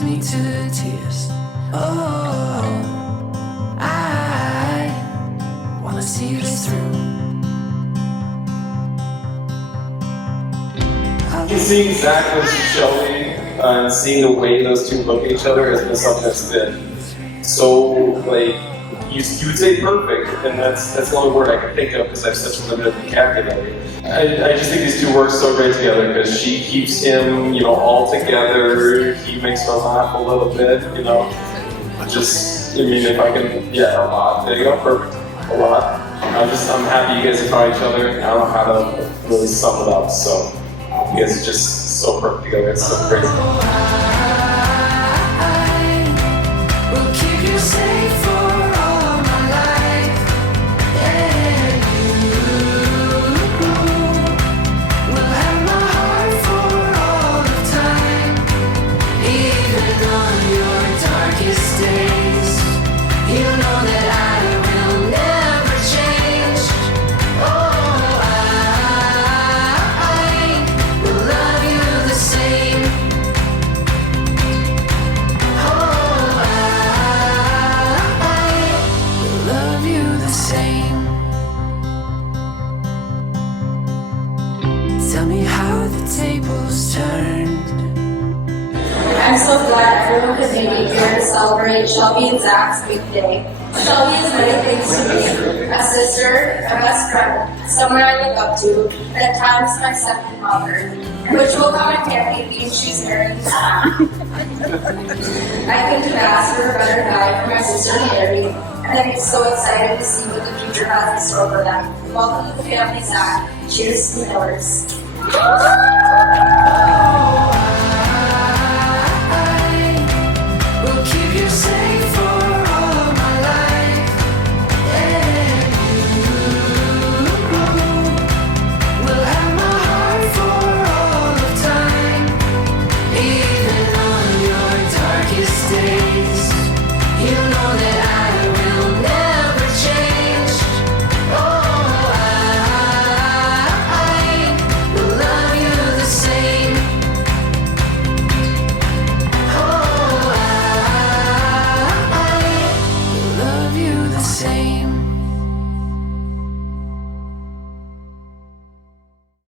brings me to tears. Oh, I wanna see this through. Seeing Zach and Shelby and seeing the way those two look at each other has been something that's been so, like, you would say perfect, and that's the only word I can think of because I have such a limited vocabulary. I just think these two work so great together because she keeps him, all together. He makes her laugh a little bit, Just, if I can, a lot. There you go, perfect. A lot. I'm happy you guys have found each other. I don't know how to really sum it up, so you guys are just so perfect together. It's so crazy. I will keep you safe for all my life, and you will have my heart for all the time. Even on your darkest days, you know that I will never change. Oh, I will love you the same. Oh, I will love you the same. Tell me how the tables turned. I'm so glad everyone could make it here to celebrate Shelby and Zach's big day. Shelby is many things to me: a sister, a best friend, someone I look up to, and at times my second mother, which will come in handy being she's married to Zach. I couldn't have asked for a better guy for my sister to marry, and I'm so excited to see what the future has in store for them. Welcome to the family, Zach. Cheers to the Millers.